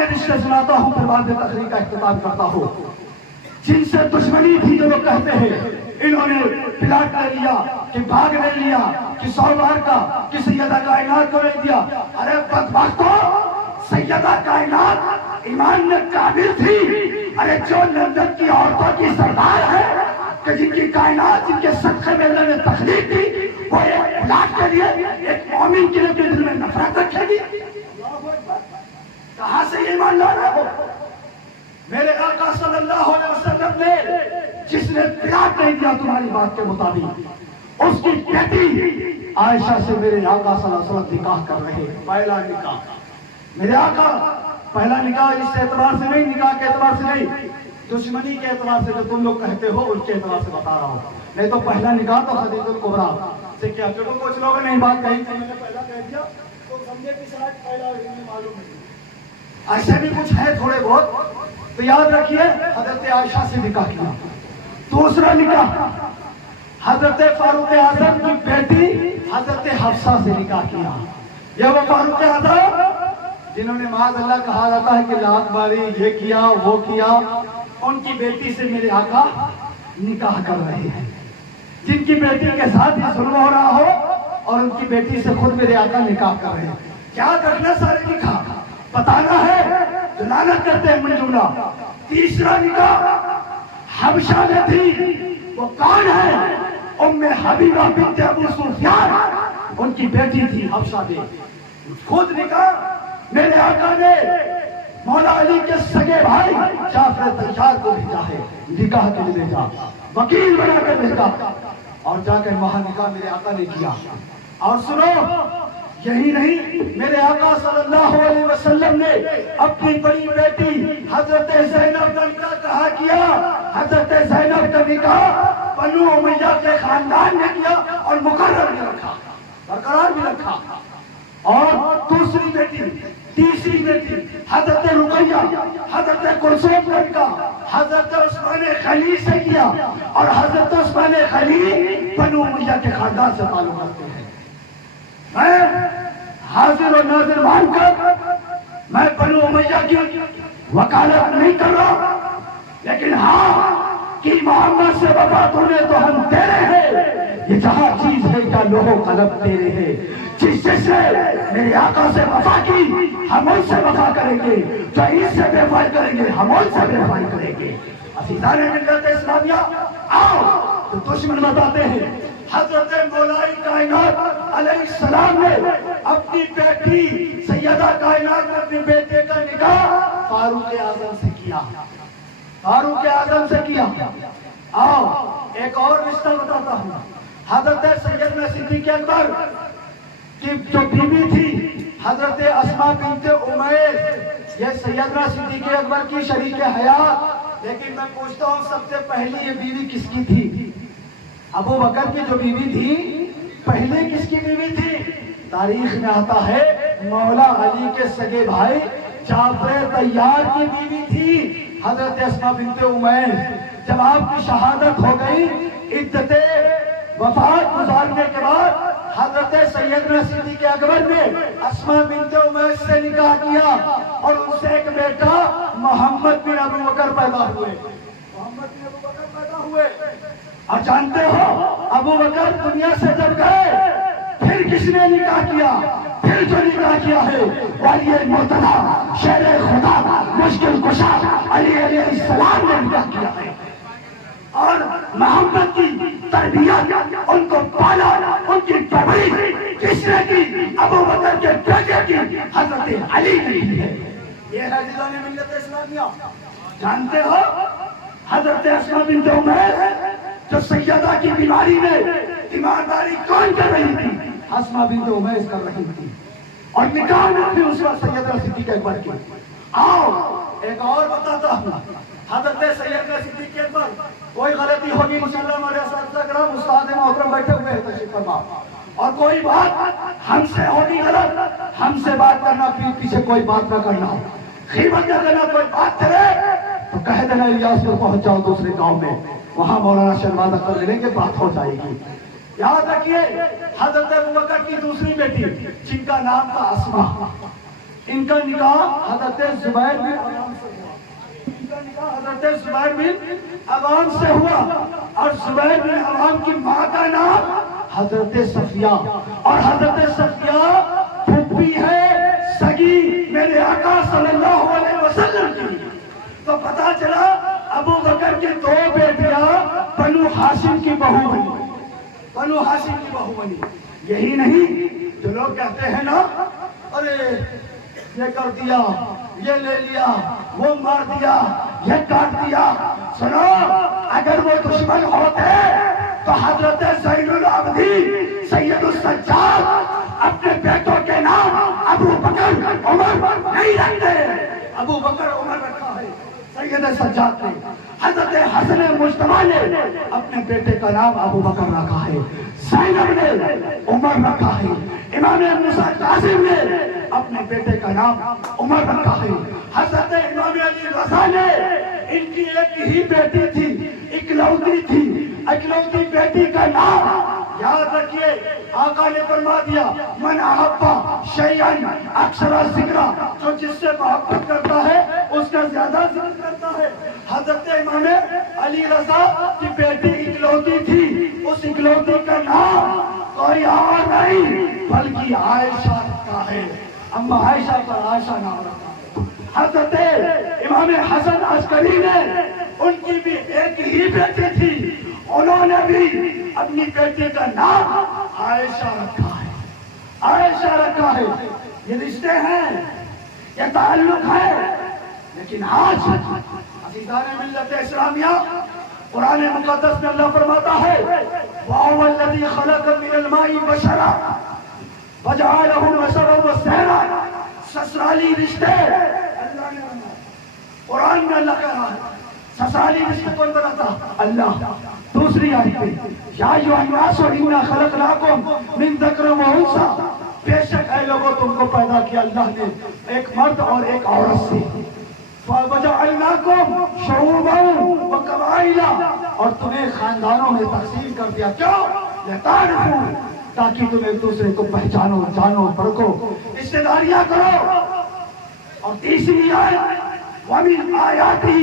اپنے رشتے سناتا ہوں پھر بعد میں تقریر کا اختتام کرتا ہوں. جن سے دشمنی تھی جو لوگ کہتے ہیں انہوں نے پلاٹ لے لیا کہ باغ لے لیا کہ سوار کا کہ سیدہ کائنات کو لے دیا. ارے بدبختو، سیدہ کائنات ایمان میں کامل تھی. ارے جو لندن کی عورتوں کی سردار ہے کہ جن کی کائنات جن کے صدقے میں اللہ نے تخلیق دی، وہ ایک پلاٹ کے لیے ایک مومن کے لیے دل میں نفرت رکھے گی؟ کہاں سے یہ ایمان لا رہے ہو؟ میرے آقا صلی اللہ علیہ وسلم نے جس نے پلاٹ نہیں دیا تمہاری بات کے مطابق، اس کی بیٹی عائشہ سے میرے آقا صلی اللہ علیہ وسلم نکاح کر رہے. پہلا نکاح میرے آقا، پہلا نکاح اس اعتبار سے نہیں، نکاح کے اعتبار سے نہیں، دشمنی کے اعتبار سے جو تم لوگ کہتے ہو ان کے اعتبار سے بتا رہا ہوں. نہیں تو پہلا نکاح تو خدیجہ الکبریٰ سے کیا. چلو کچھ لوگوں نے بات کہی کہ میں نے پہلا کہہ دیا تو سمجھے کہ شاید پہلا معلوم نہیں. ایسے بھی کچھ ہے تھوڑے بہت، تو یاد رکھیے حضرت عائشہ سے نکاح کیا. دوسرا نکاح حضرت فاروق اعظم کی بیٹی حضرت حفصہ سے نکاح کیا. یہ وہ فاروق اعظم جنہوں نے معاذ اللہ کہا جاتا ہے کہ لاکھ باری یہ کیا وہ کیا، ان کی بیٹی سے میرے آقا نکاح کر رہے ہیں. جن کی بیٹی کے ساتھ یہ ظلم ہو رہا ہو اور ان کی بیٹی سے خود میرے آقا نکاح کر رہے ہیں. کیا کرنا سارے نکاح بتانا ہے تو لعنت کرتے ہیں منجملہ. تیسرا نکاح حبشہ میں تھی، وہ کون ہے؟ ام حبیبہ بنت ابو سفیان، ان کی بیٹی تھی حبشہ میں. خود نکاح میرے آقا نے مولا علی کے سگے بھائی جعفر طیار کو بھیجا ہے، نکاح کے لیے بھیجا، وکیل بنا کر بھیجا، اور جا کر وہاں نکاح میرے آقا نے کیا. اور سنو، یہی نہیں، میرے آقا صلی اللہ علیہ وسلم نے اپنی بڑی بیٹی حضرت زینب کا نکاح کہا کیا. حضرت زینب کا نکاح بنو امیہ کے خاندان نے کیا اور مقرر بھی رکھا، برقرار بھی رکھا. اور دوسری بیٹی، تیسری بیٹی حضرت رقیہ، حضرت کلثوم کا نکاح حضرت عثمان خلیل سے کیا. اور حضرت عثمان خلیل بنو امیہ کے خاندان سے تعلق رکھتے ہیں. میں حاضر و ناظر مان کر میں بنو امیہ کی وکالت نہیں کر رہا، لیکن ہاں کہ محمد سے وفا تونے تو ہم تیرے ہیں. یہ جہاں چیز ہے کیا لوہو قلم تیرے ہیں. جس نے میرے آقا سے وفا کی ہم ان سے وفا کریں گے، جو اس سے بے وفائی کریں گے ہم ان سے بے وفائی کریں گے. عزیزان ملت اسلامیہ، آؤ تو دشمن بتاتے ہیں. حضرت مولائی کائنات علیہ السلام نے اپنی بیٹی سیدہ کائنات نے اپنے بیٹے کا نکاح فاروق اعظم سے کیا، فاروق اعظم سے کیا. آؤ ایک اور رشتہ بتاتا ہوں. حضرت سیدنا صدیق اکبر کی جو بیوی تھی حضرت اسماء بنت امیس، یہ سیدنا صدیق اکبر کی شریک حیات. لیکن میں پوچھتا ہوں سب سے پہلی یہ بیوی کس کی تھی؟ ابو بکر کی جو بیوی تھی پہلے کس کی بیوی تھی؟ تاریخ میں آتا ہے مولا علی کے سگے بھائی جعفر طیار کی بیوی تھی حضرت اسماء بنت امیس. جب آپ کی شہادت ہو گئی، عدت وفات گزارنے کے بعد حضرت سیدنا صدیق اکبر نے اسماء بنت امیس سے نکاح کیا اور ان سے ایک بیٹا محمد بن ابو بکر پیدا ہوئے. محمد بن ابو بکر پیدا ہوئے. اور جانتے ہو ابو بکر دنیا سے جب گئے پھر کس نے نکاح کیا؟ پھر جو نکاح کیا ہے ولی مرتضی شیر خدا مشکل کشا علی علیہ السلام نے نکاح کیا ہے. اور محمد کی تربیت، ان کو پالا، ان کی پرورش کس نے کی؟ ابو بکر کے بیٹے کی حضرت علی نے کی ہے. یہ ہے عزیزان ملت اسلامیہ. جانتے ہو حضرت اسماء بنت امیس جو سیدہ کی بیماری میں ایمانداری کون کر رہی تھی؟ اسماء بنت امیس کر رہی تھی. اور نکاح میں تھی اس وقت سیدنا صدیق اکبر کی. آؤ ایک اور بتاتا ہوں. حضرت سیدنا صدیق اکبر، کوئی غلطی ہوگی انشاءاللہ ہمارے اساتذہ کرام استاد محترم بیٹھے ہوئے ہیں تشریف فرما، اور کوئی بات ہم سے ہوگی غلط، ہم سے بات کرنا، پیٹ پیچھے کوئی بات نہ کرنا، غیبت نہ کرنا. کوئی بات کرے تو کہہ دینا الیاس کو پہنچ جاؤ دوسرے گاؤں میں، وہاں مولانا شہباز اختر لیں گے، بات ہو جائے گی. یاد رکھیے حضرت ابوبکر کی دوسری بیٹی جن کا نام تھا اسماء، ان کا نکاح حضرت زبیر بن عوام سے ہوا، ان کا نکاح حضرت زبیر بن عوام سے ہوا، اور زبیر بن عوام کی ماں کا نام حضرت صفیہ، اور حضرت صفیہ پھوپھی ہے سگی میرے آقا صلی اللہ علیہ وسلم کی۔ تو پتا چلا ابو بکر کی دو بیٹیاں بنو ہاشم کی بہو بنی، بنو ہاشم کی بہو بنی۔ یہی نہیں جو لوگ کہتے ہیں نا ارے یہ کر دیا، یہ لے لیا، وہ مار دیا، یہ کاٹ دیا، سنو اگر وہ دشمن ہوتے تو حضرت زین العابدین سید السجاد اپنے بیٹوں کے نام ابو بکر عمر نہیں رکھتے۔ ابو بکر عمر رکھا ہے سید سجاد نے، حضرت حسن مجتبی نے اپنے بیٹے کا نام ابو بکر رکھا ہے، زینب نے عمر رکھا ہے، امام موسیٰ کاظم نے اپنے بیٹے کا نام عمر رکھا ہے، حضرت امام علی رضا نے ان کی ایک ہی بیٹی تھی، اکلوتی تھی، اکلوتی بیٹی کا نام یاد رکھیے آقا نے فرما دیا من احبا شیئن اکثر ذکرہ، جو جس سے محبت کرتا ہے اس کا زیادہ ذکر کرتا ہے۔ حضرت امام علی رضا کی بیٹی اکلوتی تھی، اس اکلوتی کا نام کوئی اور نہیں بلکہ عائشہ رکھا ہے، اما عائشہ پر عائشہ نام رکھا ہے۔ حضرت امام حسن عسکری نے ان کی بھی ایک ہی بیٹی تھی، انہوں نے بھی اپنی بیٹی کا نام عائشہ رکھا ہے، عائشہ رکھا ہے۔ یہ رشتے ہیں، یہ تعلق ہے، لیکن آج عزیزان ملت اسلامیہ قرآن مقدس میں اللہ فرماتا ہے وَهُوَ الَّذِي خَلَقَ مِنَ الْمَاءِ بَشَرًا وَجَعَلَهُ نَسَبًا وَصِهْرًا۔ سسرالی رشتے اللہ نے بنائے، قرآن میں اللہ کہہ رہا ہے سسرالی رشتے کون بناتا؟ اللہ۔ دوسری آیت پہ یا ایھا الناس انا خلقناکم من ذکر و انثی، بے شک اے لوگوں تم کو پیدا کیا اللہ نے ایک مرد اور ایک عورت سے، وَجَعَلْنَاكُمْ شُعُوبًا وَقَبَائِلَ، اور تمہیں خاندانوں میں تقسیم کر دیا، کیوں؟ لِتَعْارَفُوا، تاکہ تم ایک دوسرے کو پہچانو، جانو، پرکھو، رشتہ داریاں کرو۔ اور تیسری آیت وَمِنْ آیَاتِهِ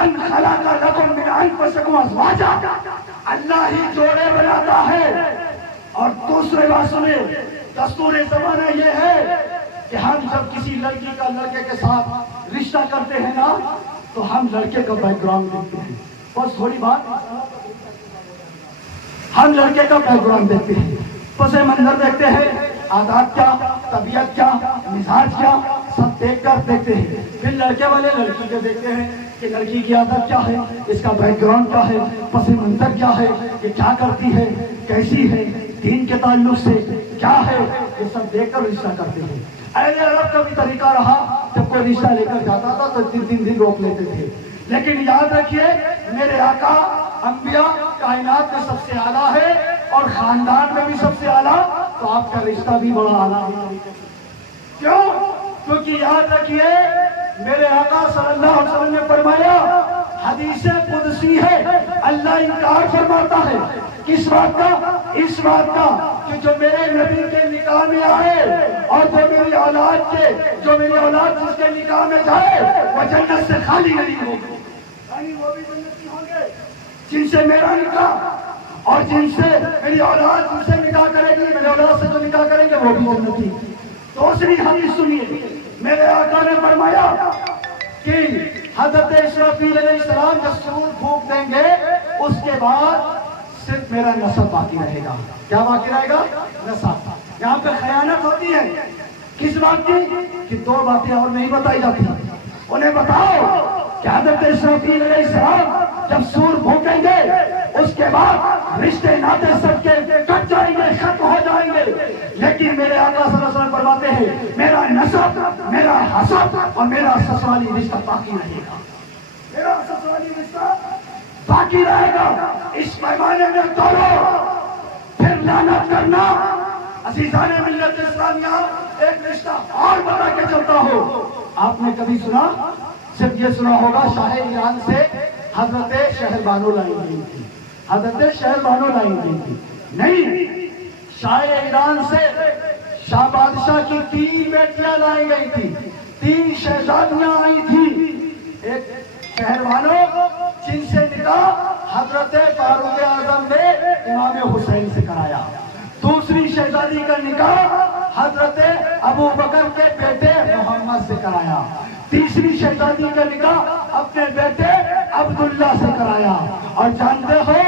أَنْ خَلَقَ لَكُم مِّنْ أَنفُسِكُمْ أَزْوَاجًا، اللہ ہی جوڑے بناتا ہے۔ اور دوسرے بات سنیں، دستور زمانہ یہ ہے کہ ہم جب کسی لڑکی کا لڑکے کے ساتھ رشتہ کرتے ہیں نا تو ہم لڑکے کا بیک گراؤنڈ دیکھتے ہیں، بس تھوڑی بات، ہم لڑکے کا بیک گراؤنڈ دیکھتے ہیں، پس منظر دیکھتے ہیں، عادات کیا، طبیعت کیا، مزاج کیا، سب دیکھ کر دیکھتے ہیں۔ پھر لڑکے والے لڑکی کے دیکھتے ہیں کہ لڑکی کی عادت کیا ہے، اس کا بیک گراؤنڈ کیا ہے، پس منظر کیا ہے، یہ کیا کرتی ہے، کیسی ہے، دین کے تعلق سے کیا ہے، یہ سب دیکھ کر رشتہ کرتے ہیں۔ اہل عرب کا بھی طریقہ رہا، جب کوئی رشتہ لے کر جاتا تھا تو 3 دن روک لیتے تھے، لیکن یاد رکھیے میرے آقا انبیاء کائنات میں سب سے اعلیٰ ہے اور خاندان میں بھی سب سے اعلیٰ، تو آپ کا رشتہ بھی بڑا اعلیٰ ہے۔ کیوں؟ کیونکہ یاد رکھیے میرے آقا صلی اللہ علیہ وسلم نے فرمایا، حدیث قدسی ہے، اللہ انکار فرماتا ہے کس بات کا؟ اس بات کا کہ جو میرے نبی کے نکاح میں آئے اور جو میری اولاد جس کے نکاح میں جائے وہ جنت سے خالی نہیں ہوگی، یعنی وہ بھی جنتی ہوں گے جن سے میرا نکاح، اور جن سے میری اولاد جن سے نکاح کرے گی، میرے اولاد سے جو نکاح کریں گے وہ بھی جنتی۔ دوسری حدیث سنیے، میرے آقا نے فرمایا کہ حضرت اسرافیل علیہ السلام جب سور پھونک دیں گے اس کے بعد صرف میرا نسب باقی رہے گا۔ کیا باقی رہے گا؟ نسب۔ یہاں پہ خیانت ہوتی ہے، کس بات کی؟ کہ 2 باتیں اور نہیں بتائی جاتی، انہیں بتاؤ کہ حضرت اسرافیل علیہ السلام جب سور پھونکیں گے اس کے بعد رشتے ناطے سب کے کٹ جائیں گے، ختم ہو جائیں گے، لیکن میرے آقا صلی اللہ علیہ وسلم فرماتے ہیں میرا نسب، میرا حسب اور میرا سسرالی رشتہ باقی رہے گا، میرا سسرالی رشتہ باقی رہے گا۔ اس پیمانے میں توڑو، پھر لعنت کرنا۔ عزیزان ملت اسلامیہ ایک رشتہ اور بتا کے چلتا ہو، آپ نے کبھی سنا؟ صرف یہ سنا ہوگا شاہ ایران سے حضرت شہر بانو لائی گئی تھی، حضرت شہر بانو لائی گئی تھی، نہیں، شاہ ایران سے شاہ بادشاہ کی 3 بیٹیاں لائی گئی تھی، 3 شہزادیاں آئی تھی۔ ایک پہلوانوں جن سے نکاح حضرت فاروق اعظم نے امام حسین سے کرایا، دوسری شہزادی کا نکاح حضرت ابو بکر کے بیٹے محمد سے کرایا، تیسری شہزادی کا نکاح اپنے بیٹے عبداللہ سے کرایا۔ اور جانتے ہو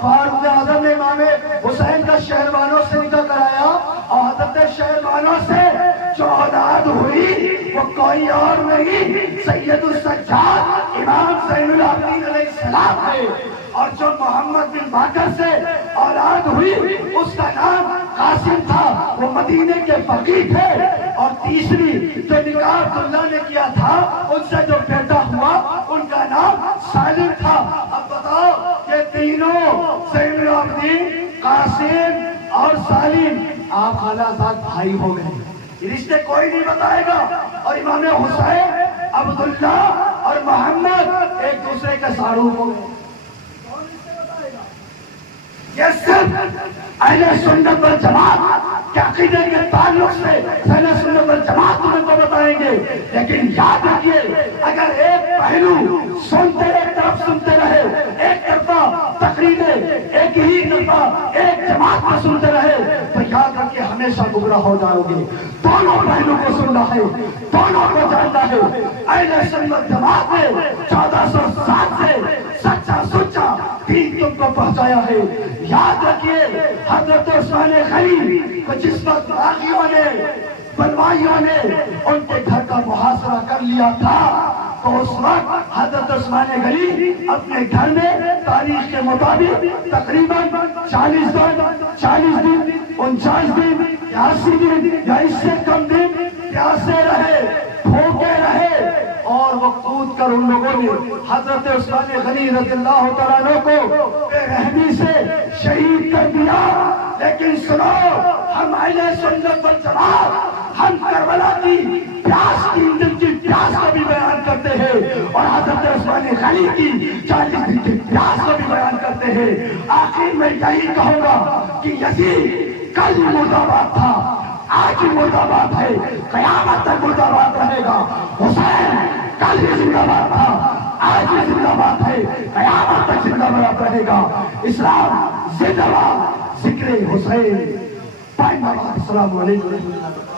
فاروق اعظم نے امام حسین کا شہروانوں سے نکاح کرایا، اور حضرت شہروانوں سے جو اولاد ہوئی وہ کوئی اور نہیں، سید السجاد امام زین العابدین علیہ السلام ہے۔ اور جو محمد بن باقر سے اولاد ہوئی اس کا نام قاسم تھا، وہ مدینے کے فقیہ تھے۔ اور تیسری جو نکاح عبداللہ نے کیا تھا ان سے جو بیٹا ہوا ان کا نام سالم تھا۔ اب بتاؤ کہ تینوں زین العابدین، قاسم اور سالم آپ خالازاد بھائی ہو گئے، یہ رشتے کوئی نہیں بتائے گا۔ اور امام حسین، عبداللہ اور محمد ایک دوسرے کے ساروق ہو گئے۔ یہ صرف اہل سنت والجماعت کے عقیدے کے تعلق سے اہل سنت والجماعت تمہیں کو بتائیں گے، لیکن یاد رکھیے اگر ایک پہلو سنتے ایک طرف سنتے رہے، ایک طرفہ تقریریں ایک ہی طرفہ ایک جماعت میں سنتے رہے تو یاد رکھیے ہمیشہ گمراہ ہو جاؤ گے۔ دونوں پہلو کو سننا ہے، دونوں کو جاننا ہے۔ اہل سنت جماعت نے 1407 سے سچا سچا دین تم کو پہنچایا ہے۔ یاد رکھیے حضرت عثمان غنی کو جس وقت باغیوں نے، بلوائیوں نے ان کے گھر کا محاصرہ کر لیا تھا تو اس وقت حضرت عثمان غنی اپنے گھر میں تاریخ کے مطابق تقریباً 40 دن 49 دن 80 دن یا اس سے کم دن پیاسے رہے، بھوکے رہے، اور وہ کود کر ان لوگوں نے حضرت عثمان غنی رضی اللہ تعالیٰ عنہ کو بے رحمی سے شہید کر دیا۔ لیکن سنو، ہم اہل سنت والجماعت ہم کربلا کی پیاس، 3 دن کی پیاس کو بھی بیان کرتے ہیں اور حضرت عثمان غنی کی 40 دن کی پیاس کو بھی بیان کرتے ہیں۔ آخر میں یہی کہوں گا کہ یزید کل مرد آباد تھا، آج مرد آباد ہے، قیامت تک مرد آباد رہے گا۔ حسین کل بھی زندہ باد تھا، آج بھی زندہ باد ہے، قیامت تک زندہ باد رہے گا۔ اسلام زندہ باد، ذکر حسین پائندہ باد۔ السلام علیکم۔